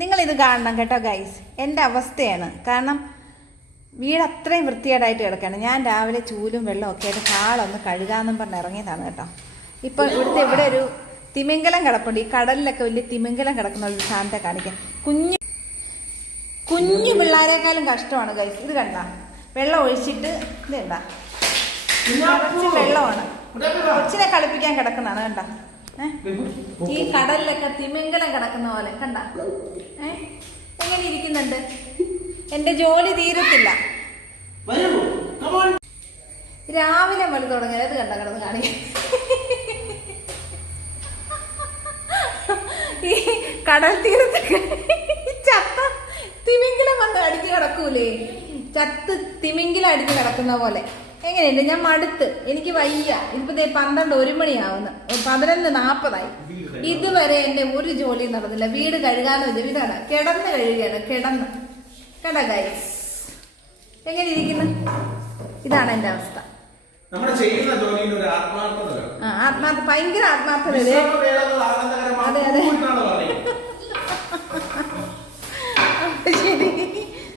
നിങ്ങളിത് കാണണം കേട്ടോ ഗൈസ്. എൻ്റെ അവസ്ഥയാണ്. കാരണം വീട് അത്രയും വൃത്തികേടായിട്ട് കിടക്കുകയാണ്. ഞാൻ രാവിലെ ചൂലും വെള്ളവും ഒക്കെ ആയിട്ട് കാളൊന്ന് കഴുകാമെന്നും പറഞ്ഞ് ഇറങ്ങിയതാണ് കേട്ടോ. ഇപ്പോൾ ഇവിടെ ഒരു തിമിംഗലം കിടപ്പുണ്ട്. ഈ കടലിലൊക്കെ വലിയ തിമിംഗലം കിടക്കുന്ന ഒരു സാധനത്തെ കാണിക്കാൻ. കുഞ്ഞു പിള്ളേരെക്കാളും കഷ്ടമാണ് ഗൈസ്. ഇത് കണ്ട വെള്ളം ഒഴിച്ചിട്ട് ഇത് കണ്ട കുറച്ച് വെള്ളമാണ്. കൊച്ചിനെ കളിപ്പിക്കാൻ കിടക്കുന്നതാണ് കണ്ട. ഈ കടലിലൊക്കെ തിമിംഗലം കിടക്കുന്ന പോലെ കണ്ട. എങ്ങനെ ഇരിക്കുന്നുണ്ട്. എന്റെ ജോലി തീരത്തില്ല. രാവിലെ മഴ തുടങ്ങിയത് കണ്ട കിടന്ന് കാണിക്കാൻ. ഈ കടൽ തീരത്തൊക്കെ ചത്ത തിമിംഗലം വന്ന് അടിഞ്ഞു കിടക്കൂലേ, ചത്ത് തിമിംഗലം അടിഞ്ഞു കിടക്കുന്ന പോലെ. എങ്ങനെയുണ്ട്? ഞാൻ മടുത്ത്, എനിക്ക് വയ്യ. ഇപ്പൊ 12 മണിയാവുന്നു, 11:40 ഇതുവരെ എന്റെ ഒരു ജോലി നടന്നില്ല. വീട് കഴുകാന്ന് വെച്ചാൽ ഇതാണ് കിടന്ന് കഴുകുകയാണ്. കിടന്ന് കേട്ടാ ഗൈസ് എങ്ങനെ ഇരിക്കുന്നു. ഇതാണ് എന്റെ അവസ്ഥ. ആത്മാർത്ഥ, ഭയങ്കര ആത്മാർത്ഥത. അതെ അതെ,